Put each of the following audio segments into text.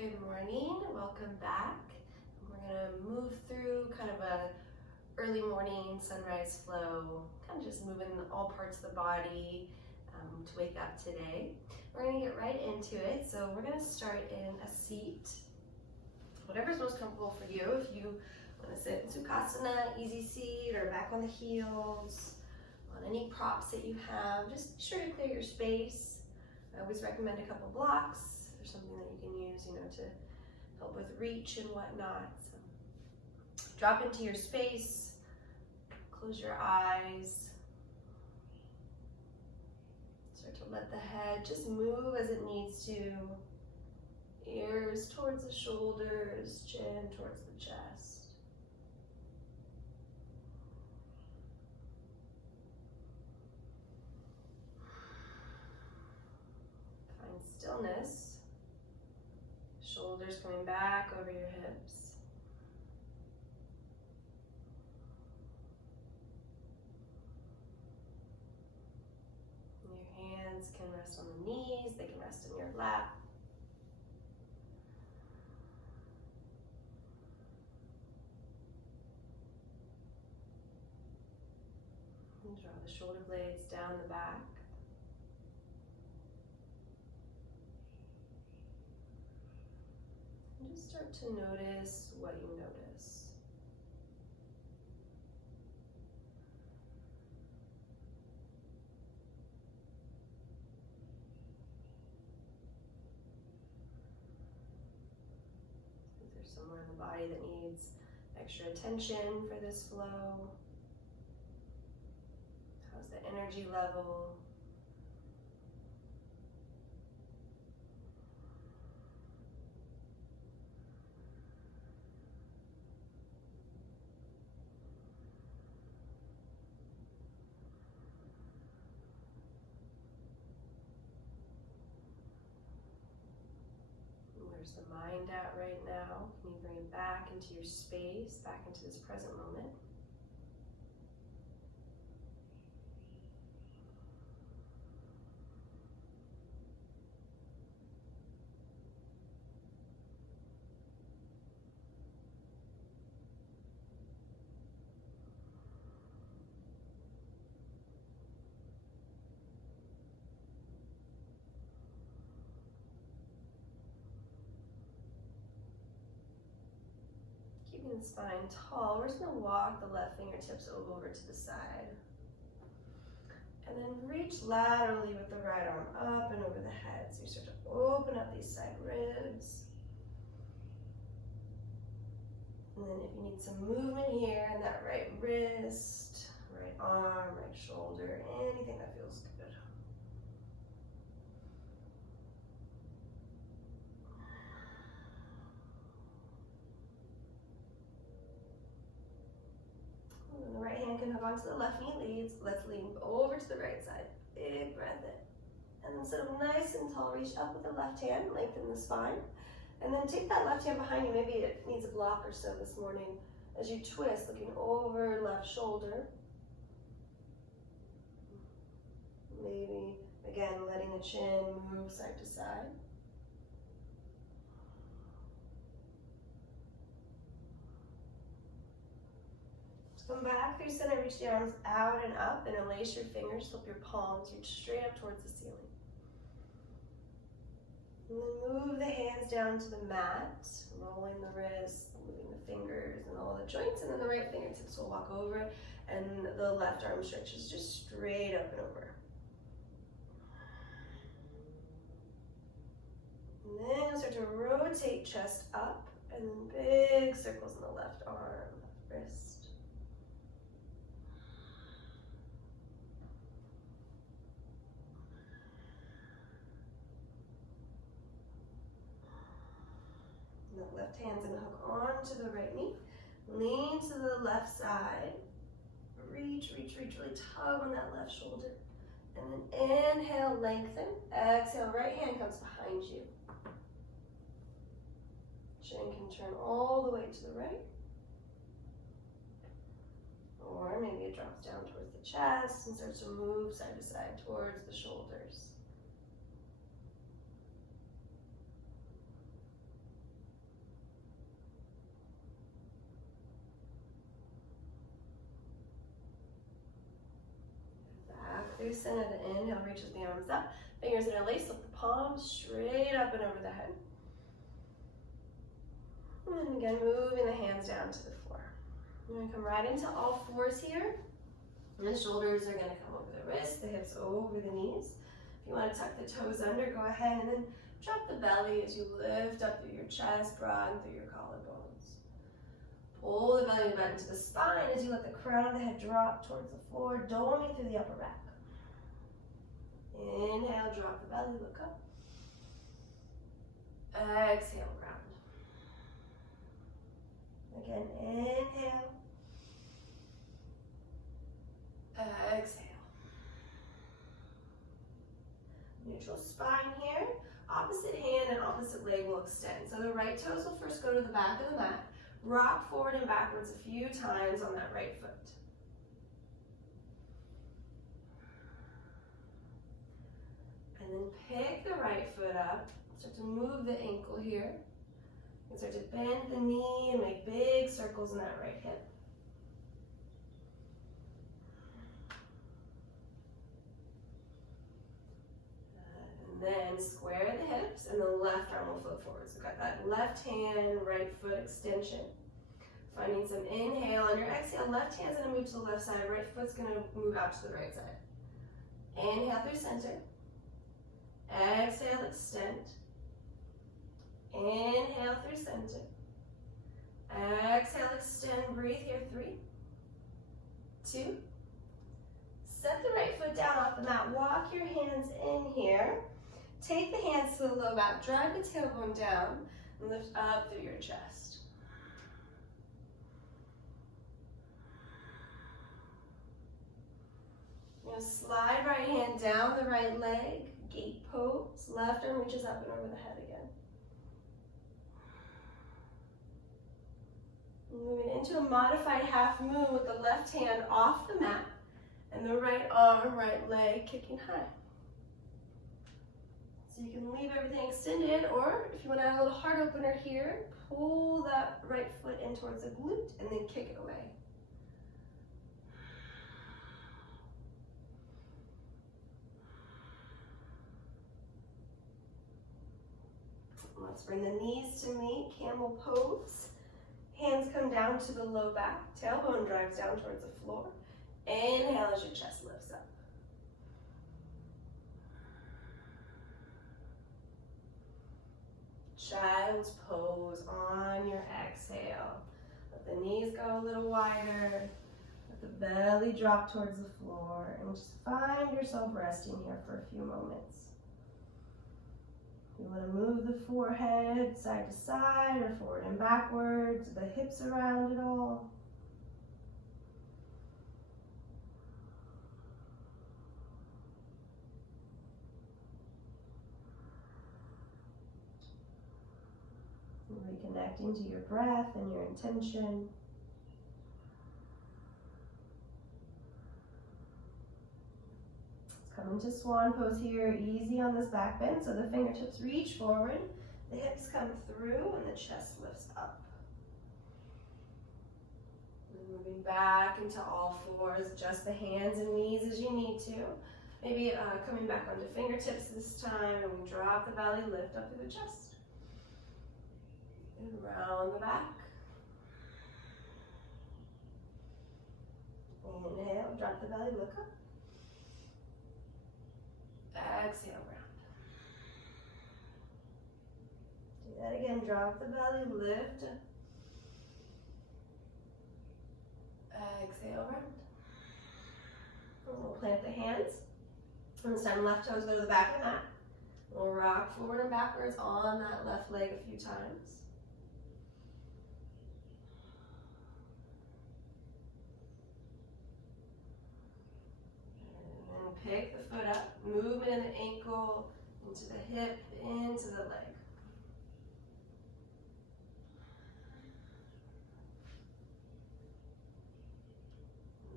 Good morning, welcome back. We're gonna move through kind of a early morning sunrise flow, kind of just moving all parts of the body to wake up today. We're gonna get right into it. So we're gonna start in a seat, whatever's most comfortable for you. If you wanna sit in Sukhasana, easy seat, or back on the heels, on any props that you have, just be sure to clear your space. I always recommend a couple blocks or something that you can use, to help with reach and whatnot. So drop into your space, close your eyes, start to let the head just move as it needs to. Ears towards the shoulders, chin towards the chest. Find stillness. Shoulders coming back over your hips. Your hands can rest on the knees, they can rest in your lap. And draw the shoulder blades down the back. And just start to notice what you notice. Is there somewhere in the body that needs extra attention for this flow? How's the energy level? Where's the mind at right now? Can you bring it back into your space, back into this present moment? Keeping the spine tall, we're just going to walk the left fingertips over to the side. And then reach laterally with the right arm up and over the head. So you start to open up these side ribs. And then if you need some movement here in that right wrist, right arm, right shoulder, anything that feels good. And the right hand can hook onto the left knee leads. Let's lean over to the right side. Big breath in. And then sit up nice and tall. Reach up with the left hand, lengthen the spine. And then take that left hand behind you. Maybe it needs a block or so this morning. As you twist, looking over left shoulder. Maybe, again, letting the chin move side to side. Come back through center, reach the arms out and up, and lace your fingers, flip your palms, reach straight up towards the ceiling. And then move the hands down to the mat, rolling the wrists, moving the fingers and all the joints, and then the right fingertips will walk over, and the left arm stretches just straight up and over. And then you'll start to rotate chest up, and then big circles in the left arm, left wrist. The left hand's gonna hook onto the right knee. Lean to the left side. Reach, reach, reach. Really tug on that left shoulder. And then inhale, lengthen. Exhale, right hand comes behind you. Chin can turn all the way to the right. Or maybe it drops down towards the chest and starts to move side to side towards the shoulders. through center. The inhale reaches the arms up. Fingers interlace, lift the palms straight up and over the head. And then again, moving the hands down to the floor. We're going to come right into all fours here. And the shoulders are going to come over the wrists, the hips over the knees. If you want to tuck the toes under, go ahead and then drop the belly as you lift up through your chest, broaden through your collarbones. Pull the belly button to the spine as you let the crown of the head drop towards the floor, doming through the upper back. Inhale, drop the belly, look up. Exhale, round. Again, inhale. Exhale. Neutral spine here. Opposite hand and opposite leg will extend. So the right toes will first go to the back of the mat. Rock forward and backwards a few times on that right foot. And then pick the right foot up. Start to move the ankle here. And start to bend the knee and make big circles in that right hip. And then square the hips and the left arm will float forward. So got that left hand, right foot extension. Finding some inhale. On your exhale, left hand's gonna move to the left side, right foot's gonna move out to the right side. Inhale through center. Exhale, extend. Inhale through center. Exhale, extend, breathe here, 3, 2. Set the right foot down off the mat, walk your hands in here. Take the hands to the low back, drag the tailbone down, and lift up through your chest. You're gonna slide right hand down the right leg, gate pose, left arm reaches up and over the head again. Moving into a modified half moon with the left hand off the mat and the right arm, right leg kicking high. So you can leave everything extended, or if you want to add a little heart opener here, pull that right foot in towards the glute and then kick it away. Let's bring the knees to meet, camel pose. Hands come down to the low back, tailbone drives down towards the floor. Inhale as your chest lifts up. Child's pose on your exhale. Let the knees go a little wider. Let the belly drop towards the floor. And just find yourself resting here for a few moments. You want to move the forehead side to side or forward and backwards, the hips around it all. Reconnecting to your breath and your intention. Come into swan pose here, easy on this back bend, so the fingertips reach forward, the hips come through, and the chest lifts up. And moving back into all fours, adjust the hands and knees as you need to. Maybe coming back onto fingertips this time, and we drop the belly, lift up through the chest. And round the back. Inhale, drop the belly, look up. Exhale, round. Do that again, drop the belly, lift. Exhale, round. And we'll plant the hands. And this time, left toes go to the back of the mat. We'll rock forward and backwards on that left leg a few times. Pick the foot up, movement in the ankle, into the hip, into the leg.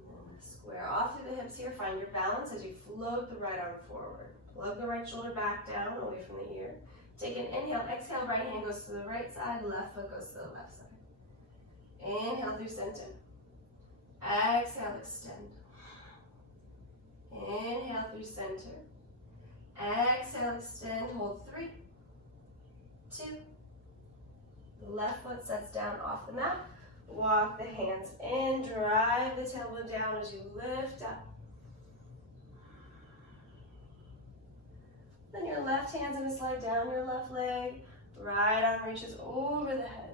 And square off through the hips here, find your balance as you float the right arm forward. Plug the right shoulder back down, away from the ear. Take an inhale, exhale, right hand goes to the right side, left foot goes to the left side. Inhale through center. Exhale, extend. Inhale through center. Exhale, extend, hold 3, 2. The left foot sets down off the mat. Walk the hands in, drive the tailbone down as you lift up. Then your left hand's gonna slide down your left leg. Right arm reaches over the head.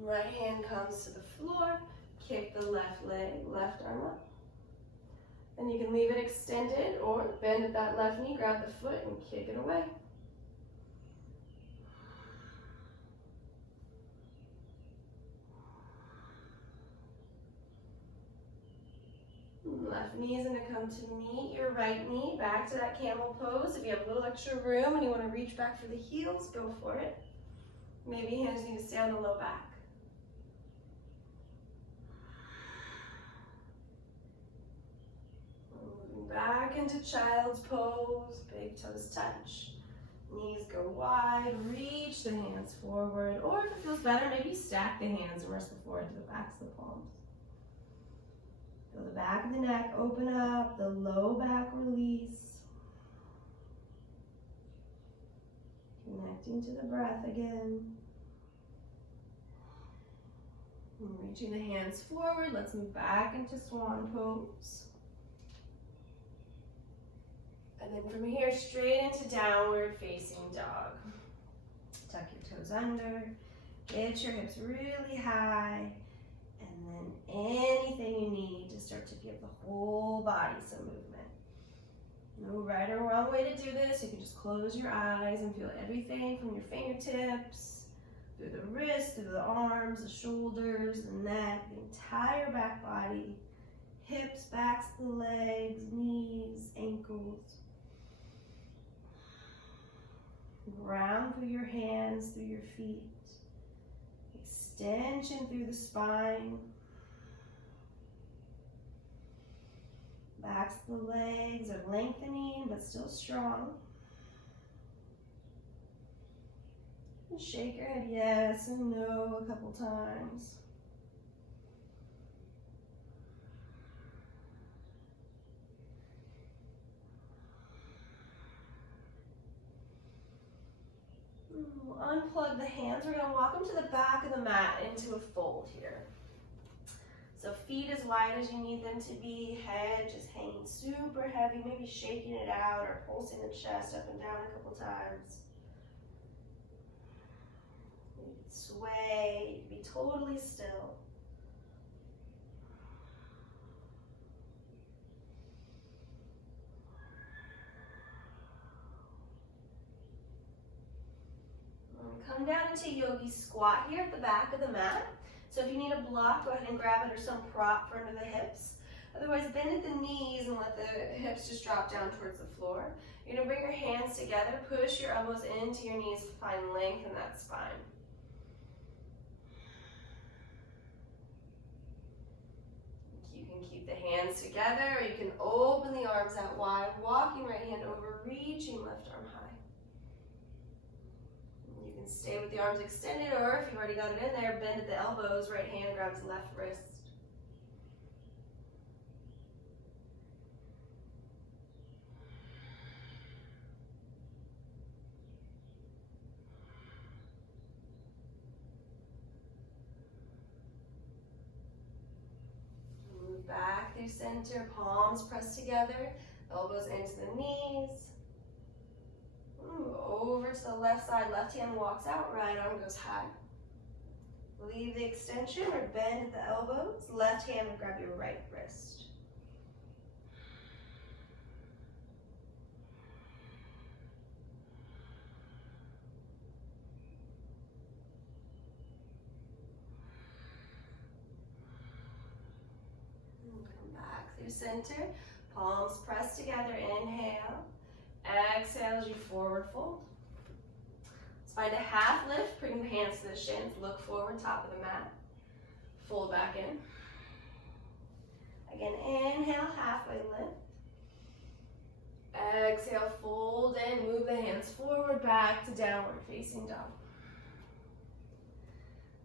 Right hand comes to the floor. Kick the left leg, left arm up. And you can leave it extended or bend at that left knee, grab the foot and kick it away. Left knee is going to come to meet your right knee, back to that camel pose. If you have a little extra room and you want to reach back for the heels, go for it. Maybe hands need to stay on the low back. Moving back into child's pose, big toes touch. Knees go wide, reach the hands forward, or if it feels better, maybe stack the hands and rest the forehead to the backs of the palms. Feel the back of the neck open up, the low back release. Connecting to the breath again. And reaching the hands forward, let's move back into swan pose. And then from here, straight into downward facing dog. Tuck your toes under, get your hips really high, and then anything you need to start to give the whole body some movement. No right or wrong way to do this. You can just close your eyes and feel everything from your fingertips, through the wrists, through the arms, the shoulders, the neck, the entire back body, hips, backs, the legs, knees, ankles. Ground through your hands, through your feet. Extension through the spine. Backs of the legs are lengthening but still strong. And shake your head yes and no a couple times. Unplug the hands. We're going to walk them to the back of the mat into a fold here. So feet as wide as you need them to be, head just hanging super heavy, maybe shaking it out or pulsing the chest up and down a couple times. You can sway, you can be totally still. Come down into yogi squat here at the back of the mat. So if you need a block, go ahead and grab it or some prop for under the hips. Otherwise, bend at the knees and let the hips just drop down towards the floor. You're gonna bring your hands together, push your elbows into your knees, find length in that spine. You can keep the hands together, or you can open the arms out wide, walking right hand over, reaching left arm high. Stay with the arms extended, or if you've already got it in there, bend at the elbows, right hand grabs left wrist. Move back through center, palms pressed together, elbows into the knees. Over to the left side, left hand walks out, right arm goes high. Leave the extension or bend at the elbows. Left hand will grab your right wrist. And come back through center, palms pressed together, inhale. Exhale as you forward fold. Let's find a half lift, bring the hands to the shins, look forward, top of the mat. Fold back in. Again, inhale, halfway lift. Exhale, fold in, move the hands forward, back to downward facing dog.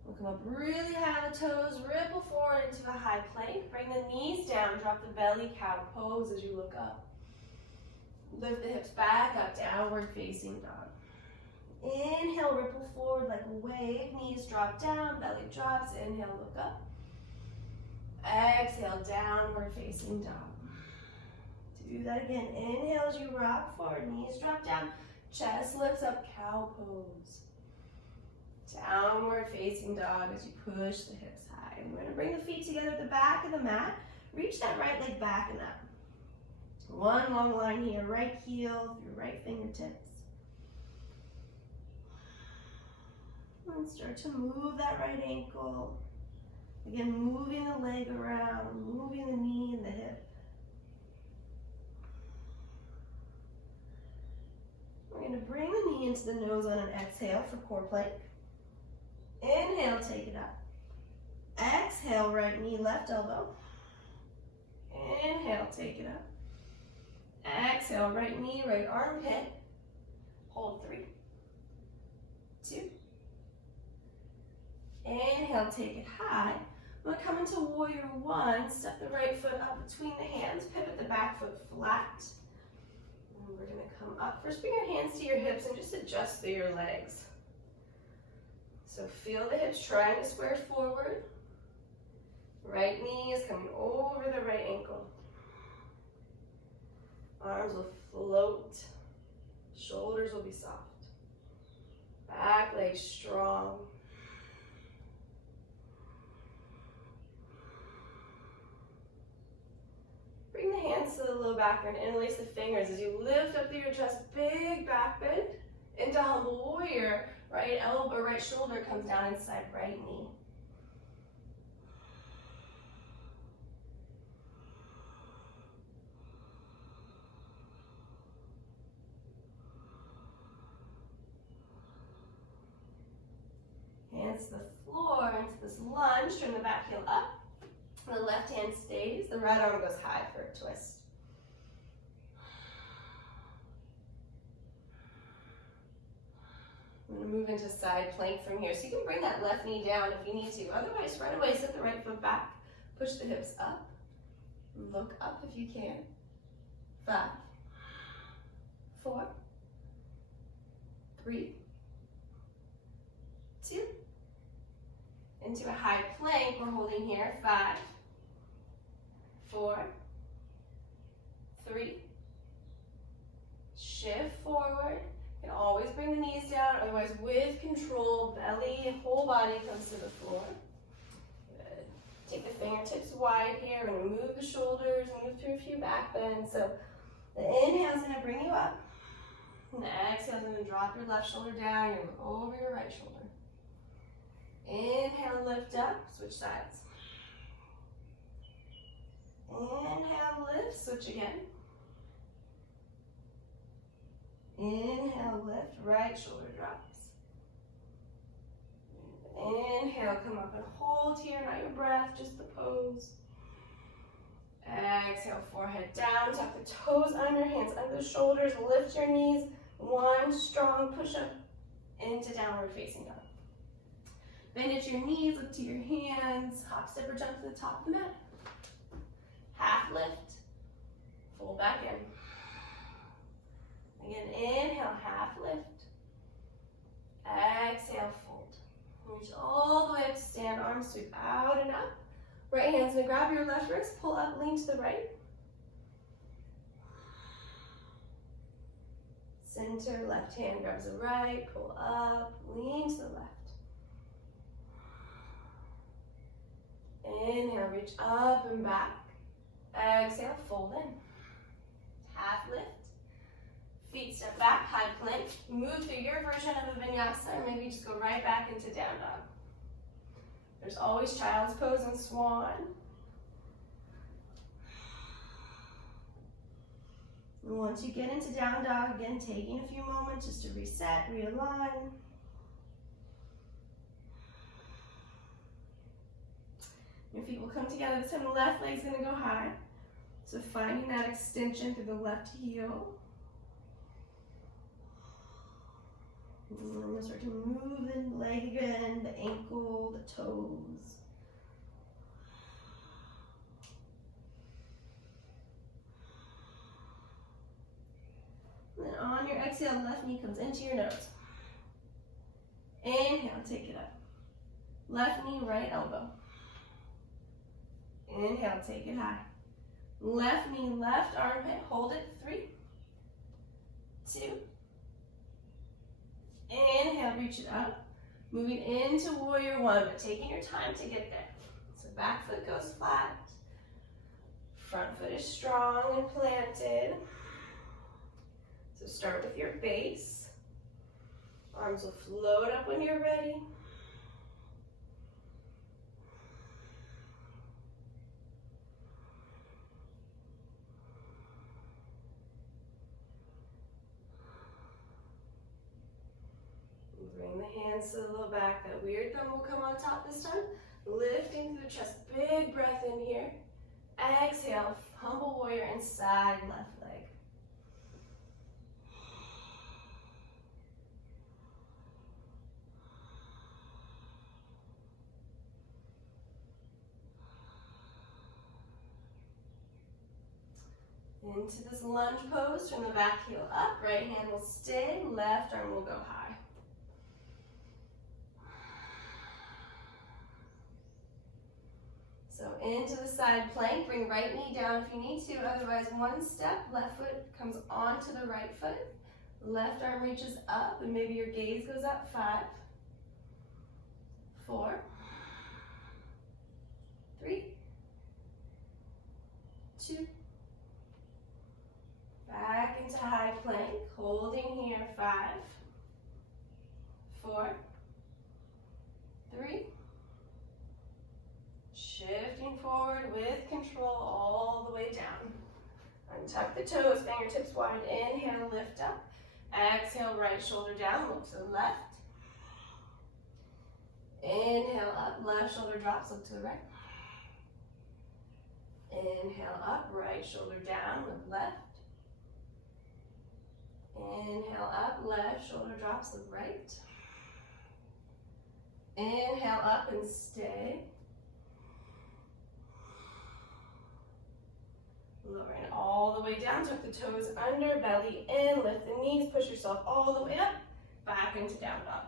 We'll come up really high on the toes, ripple forward into a high plank. Bring the knees down, drop the belly, cow pose as you look up. Lift the hips back up, downward facing dog. Inhale, ripple forward like a wave. Knees drop down, belly drops. Inhale, look up. Exhale, downward facing dog. Do that again. Inhale as you rock forward, knees drop down, chest lifts up, cow pose. Downward facing dog as you push the hips high. And we're going to bring the feet together at the back of the mat. Reach that right leg back and up. One long line here, right heel through right fingertips. And start to move that right ankle. Again, moving the leg around, moving the knee and the hip. We're going to bring the knee into the nose on an exhale for core plank. Inhale, take it up. Exhale, right knee, left elbow. Inhale, take it up. Exhale, right knee, right armpit. Hold 3, 2. Inhale, take it high. We're going to come into warrior one. Step the right foot up between the hands. Pivot the back foot flat. And we're going to come up. First, bring your hands to your hips and just adjust through your legs. So feel the hips trying to square forward. Right knee is coming over the right ankle. Arms will float. Shoulders will be soft. Back leg strong. Bring the hands to the low back and interlace the fingers as you lift up through your chest. Big back bend into humble warrior. Right elbow, right shoulder comes down inside right knee. Hands to the floor into this lunge. Turn the back heel up. The left hand stays. The right arm goes high for a twist. I'm going to move into side plank from here. So you can bring that left knee down if you need to. Otherwise, right away, set the right foot back. Push the hips up. Look up if you can. 5, 4, 3, 2. Into a high plank, we're holding here. 5, 4, 3. Shift forward. You can always bring the knees down, otherwise with control, belly and whole body comes to the floor. Good. Take the fingertips wide here. We're going to move the shoulders, move through a few back bends. So the inhale is going to bring you up. And the exhale is going to drop your left shoulder down. You're going to look over your right shoulder. Inhale, lift up, switch sides. Inhale, lift, switch again. Inhale, lift, right shoulder drops. Inhale, come up and hold here, not your breath, just the pose. Exhale, forehead down, tuck the toes under, hands under the shoulders, lift your knees. One strong push up into downward facing dog. Bend at your knees, look to your hands, hop, step, or jump to the top of the mat. Half lift, fold back in. Again, inhale, half lift. Exhale, fold. Reach all the way up to stand, arms sweep out and up. Right hand's gonna grab your left wrist, pull up, lean to the right. Center, left hand grabs the right, pull up, lean to the left. Inhale, reach up and back. Exhale, fold in. Half lift. Feet step back, high plank. Move through your version of a vinyasa, or maybe just go right back into down dog. There's always child's pose and swan. And once you get into down dog, again, taking a few moments just to reset, realign. Your feet will come together. This time the left leg's gonna go high. So finding that extension through the left heel. And then we'll start to move the leg again, the ankle, the toes. And then on your exhale, left knee comes into your nose. Inhale, take it up. Left knee, right elbow. Inhale, take it high. Left knee, left armpit, hold it. 3, 2. Inhale, reach it up. Moving into warrior one, but taking your time to get there. So back foot goes flat. Front foot is strong and planted. So start with your base. Arms will float up when you're ready. Bring the hands to the low back. That weird thumb will come on top this time. Lifting through the chest. Big breath in here. Exhale, humble warrior inside left leg. Into this lunge pose, turn the back heel up, right hand will stay, left arm will go high. So into the side plank, bring right knee down if you need to, otherwise one step, left foot comes onto the right foot, left arm reaches up, and maybe your gaze goes up. 5, 4, 3, 2, back into high plank, holding here. 5, 4, 3, shifting forward with control all the way down. Untuck the toes, fingertips wide. Inhale, lift up. Exhale, right shoulder down, look to the left. Inhale up, left shoulder drops, look to the right. Inhale up, right shoulder down, look left. Inhale up, left shoulder drops, look right. Inhale up and stay. Lowering all the way down, tuck the toes under, belly in, lift the knees, push yourself all the way up, back into down dog.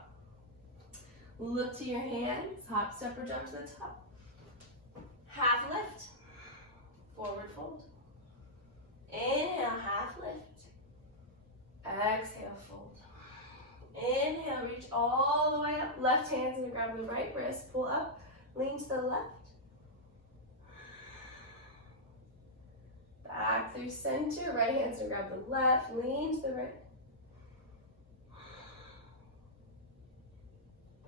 Look to your hands, hop, step, or jump to the top. Half lift, forward fold. Inhale, half lift. Exhale, fold. Inhale, reach all the way up. Left hand's gonna grab the right wrist, pull up, lean to the left. Back through center, right hand's gonna grab the left, lean to the right.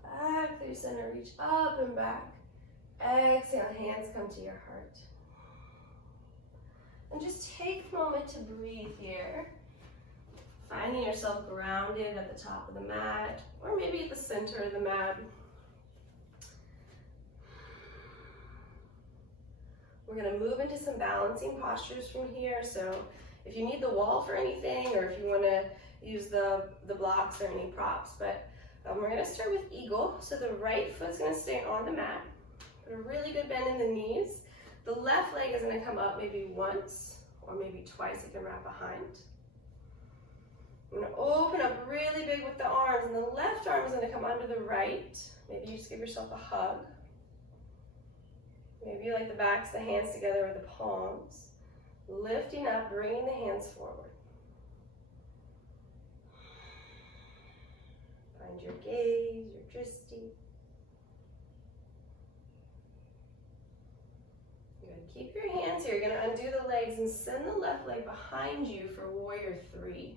Back through center, reach up and back. Exhale, hands come to your heart. And just take a moment to breathe here. Finding yourself grounded at the top of the mat, or maybe at the center of the mat. We're gonna move into some balancing postures from here. So if you need the wall for anything, or if you wanna use the blocks or any props, but we're gonna start with eagle. So the right foot's gonna stay on the mat. Put a really good bend in the knees. The left leg is gonna come up maybe once, or maybe twice. You can wrap behind. I'm gonna open up really big with the arms, and the left arm is gonna come under the right. Maybe you just give yourself a hug. Maybe you like the backs, the hands together, or the palms. Lifting up, bringing the hands forward. Find your gaze, your drishti. You're gonna keep your hands here. You're gonna undo the legs and send the left leg behind you for warrior 3.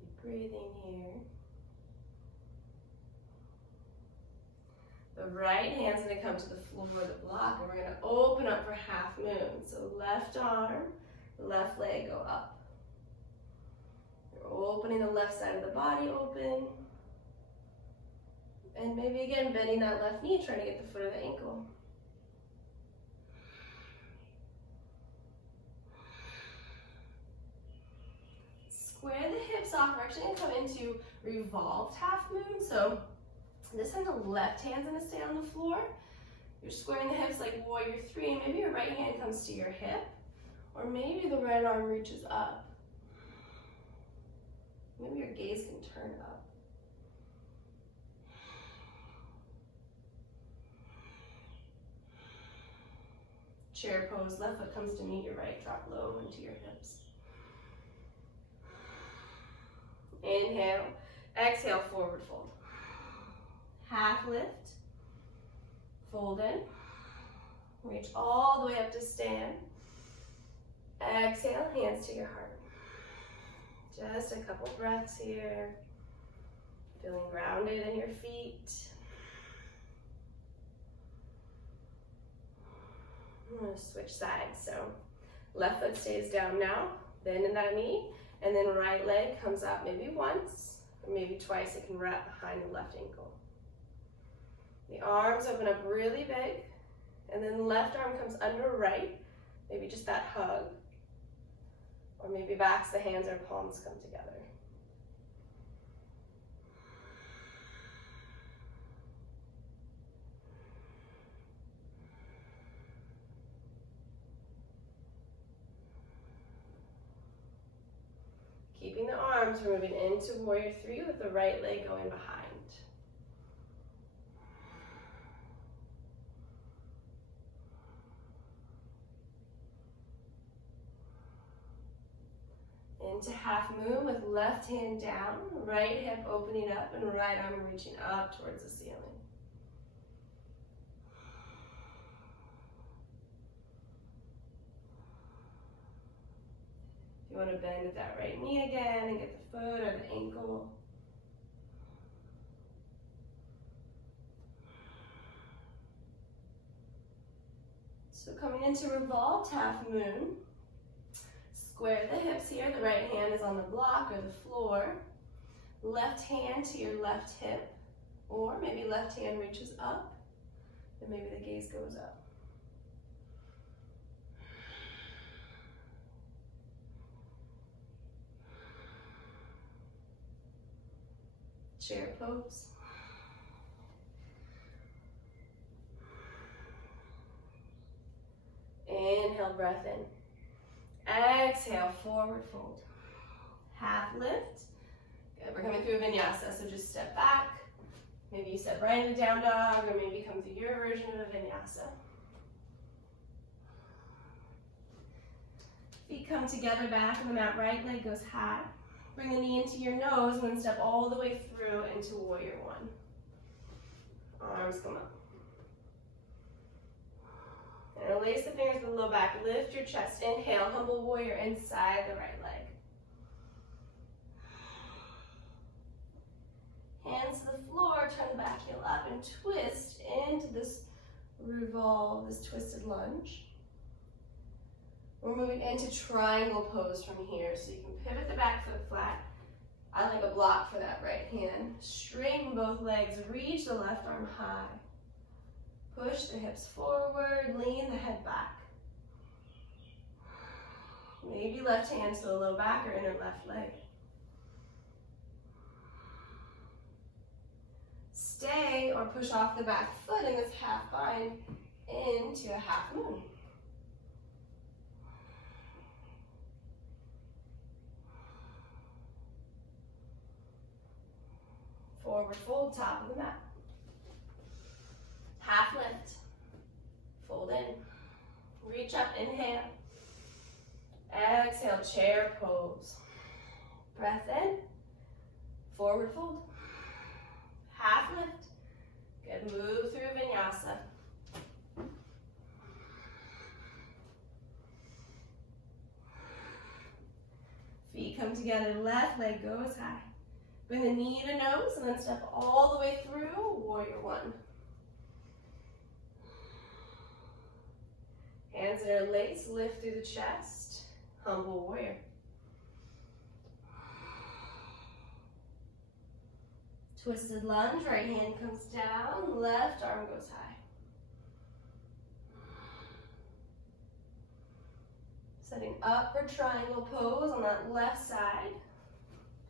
Keep breathing here. The right hand's gonna come to the floor of the block, and we're gonna open up for half moon. So left arm, left leg go up. You're opening the left side of the body open. And maybe again, bending that left knee, trying to get the foot of the ankle. square the hips off. We're actually gonna come into revolved half moon. So this time the left hand's gonna stay on the floor. You're squaring the hips like warrior three. Maybe your right hand comes to your hip, or maybe the right arm reaches up. Maybe your gaze can turn up. Chair pose, left foot comes to meet your right, drop low into your hips. Inhale, exhale, forward fold. Half lift, fold in, reach all the way up to stand. Exhale, hands to your heart. Just a couple breaths here. Feeling grounded in your feet. I'm going to switch sides. So left foot stays down now, bend in that knee, and then right leg comes up maybe once, or maybe twice. It can wrap behind the left ankle. The arms open up really big, and then left arm comes under right, maybe just that hug, or maybe backs the hands or palms come together. Keeping the arms, we're moving into warrior three with the right leg going behind. Into half moon with left hand down, right hip opening up, and right arm reaching up towards the ceiling. You want to bend at that right knee again and get the foot or the ankle. So coming into revolved half moon, square the hips here. The right hand is on the block or the floor. Left hand to your left hip, or maybe left hand reaches up, and maybe the gaze goes up. Chair pose. Inhale, breath in. Exhale, forward fold. Half lift. Good. We're coming through a vinyasa, so just step back. Maybe you step right into down dog, or maybe come through your version of a vinyasa. Feet come together back on the mat, right leg goes high. Bring the knee into your nose and then step all the way through into warrior one. Arms come up. And release the fingers to the low back. Lift your chest. Inhale, humble warrior inside the right leg. Hands to the floor, turn the back heel up and twist into this revolve, this twisted lunge. We're moving into triangle pose from here, so you can pivot the back foot flat. I like a block for that right hand. Straighten both legs, reach the left arm high. Push the hips forward, lean the head back. Maybe left hand to the low back or inner left leg. Stay or push off the back foot in this half bind into a half moon. Forward fold, top of the mat. Half lift. Fold in. Reach up, inhale. Exhale, chair pose. Breath in. Forward fold. Half lift. Good, move through vinyasa. Feet come together, left leg goes high. Bring the knee to nose and then step all the way through warrior one. Hands interlace, lift through the chest, humble warrior. Twisted lunge, right hand comes down, left arm goes high. Setting up for triangle pose on that left side.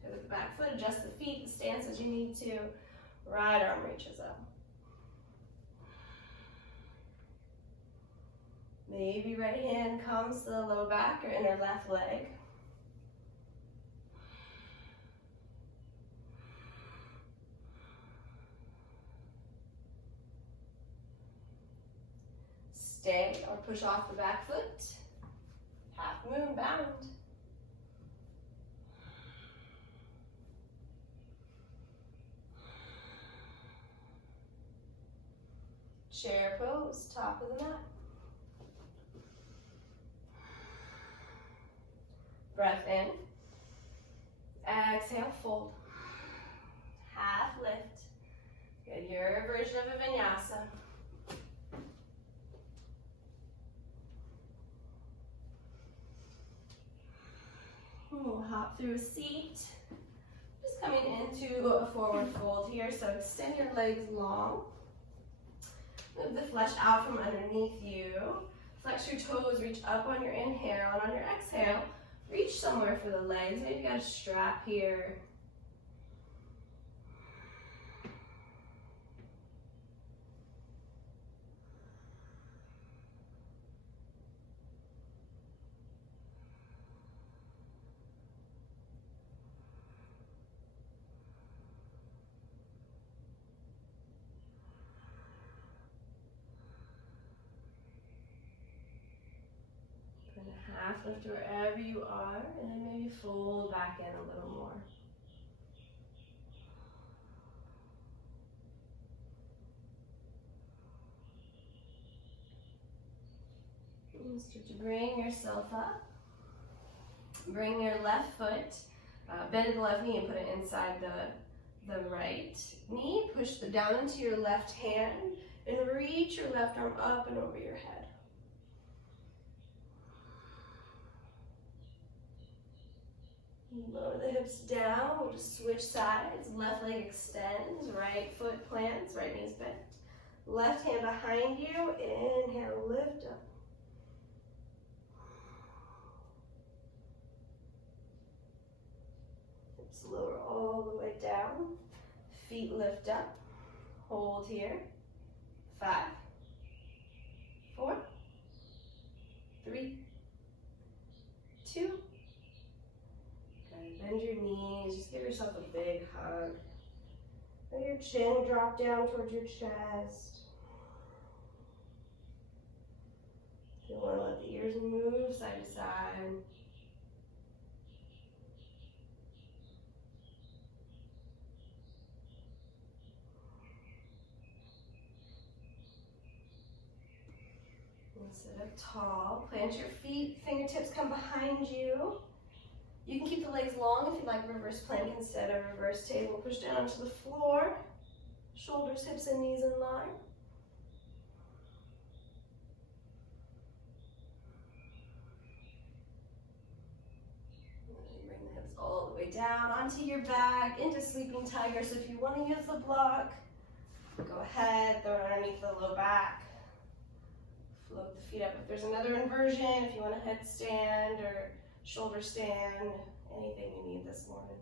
Good with the back foot, adjust the feet, the stance as you need to. Right arm reaches up. Maybe right hand comes to the low back or inner left leg. Stay or push off the back foot. Half moon bound. Chair pose, top of the mat. Breath in. Exhale, fold. Half lift. Good, your version of a vinyasa. We'll hop through a seat. Just coming into a forward fold here, so extend your legs long. Move the flesh out from underneath you. Flex your toes, reach up on your inhale, and on your exhale, reach somewhere for the legs. Maybe you got a strap here. And a half lift wherever you are, and then maybe fold back in a little more. And start to bring yourself up. Bring your left foot, bend the left knee and put it inside the right knee. Push down into your left hand and reach your left arm up and over your head. Lower the hips down. We'll just switch sides. Left leg extends, right foot plants, right knee's bent. Left hand behind you. Inhale, lift up. Hips lower all the way down. Feet lift up. Hold here. 5, 4, 3, 2. Bend your knees, just give yourself a big hug. Let your chin drop down towards your chest. If you want to let the ears move side to side. And sit up tall, plant your feet, fingertips come behind you. You can keep the legs long if you like reverse plank instead of reverse table. Push down onto the floor. Shoulders, hips, and knees in line. And bring the hips all the way down onto your back, into sleeping tiger. So if you want to use the block, go ahead, throw it underneath the low back. Float the feet up. If there's another inversion, if you want a headstand or shoulder stand, anything you need this morning.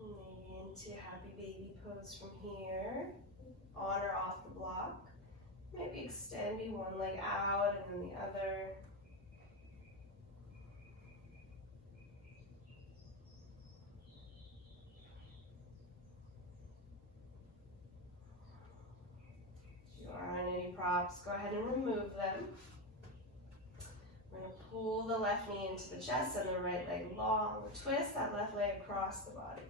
Maybe into happy baby pose from here, on or off the block. Maybe extending one leg out and then the other. If you are on any props, go ahead and remove them. We're going to pull the left knee into the chest and the right leg long. Twist that left leg across the body.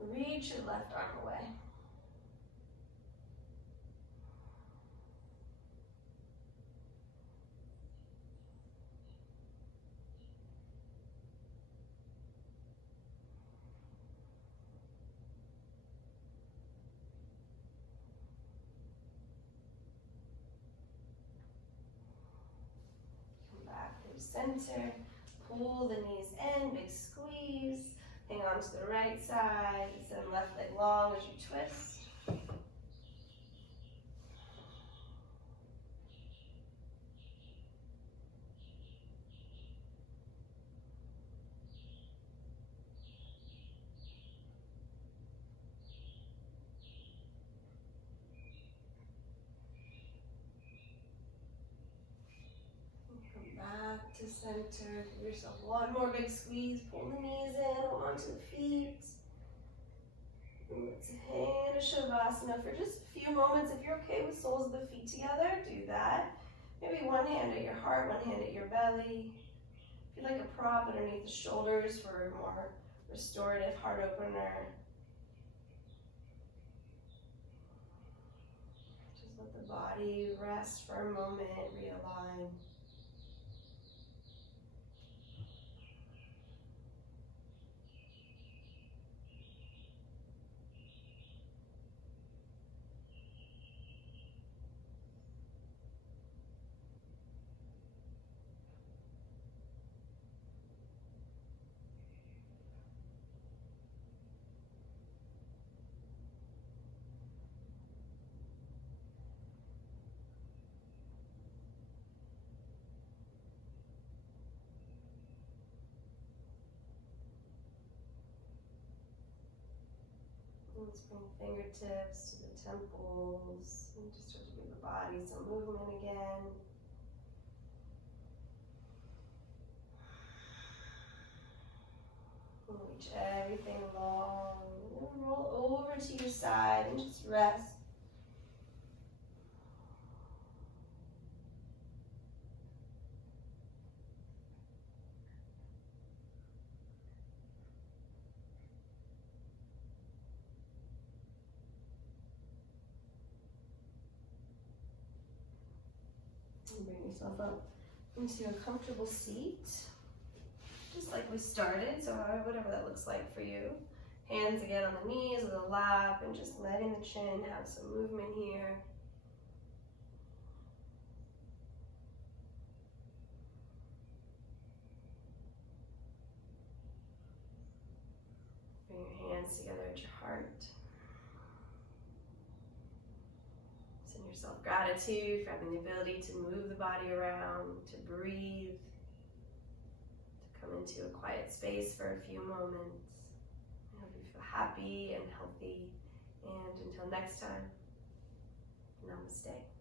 Reach your left arm away. Come back through center. Pull the knees in, big squeeze. Hang on to the right side. Send left leg long as you twist. Back to center. Give yourself one more big squeeze. Pull the knees in, hold on to the feet. And let's hang in a Shavasana for just a few moments. If you're okay with soles of the feet together, do that. Maybe one hand at your heart, one hand at your belly. If you'd like a prop underneath the shoulders for a more restorative heart opener. Just let the body rest for a moment, realign. Let's bring fingertips to the temples and just start to give the body some movement again. And reach everything long. And roll over to your side and just rest. And bring yourself up into a comfortable seat, just like we started, so whatever that looks like for you. Hands again on the knees or the lap, and just letting the chin have some movement here. Bring your hands together at your heart. Send yourself gratitude for having the ability to move the body around, to breathe, to come into a quiet space for a few moments. I hope you feel happy and healthy. And until next time, namaste.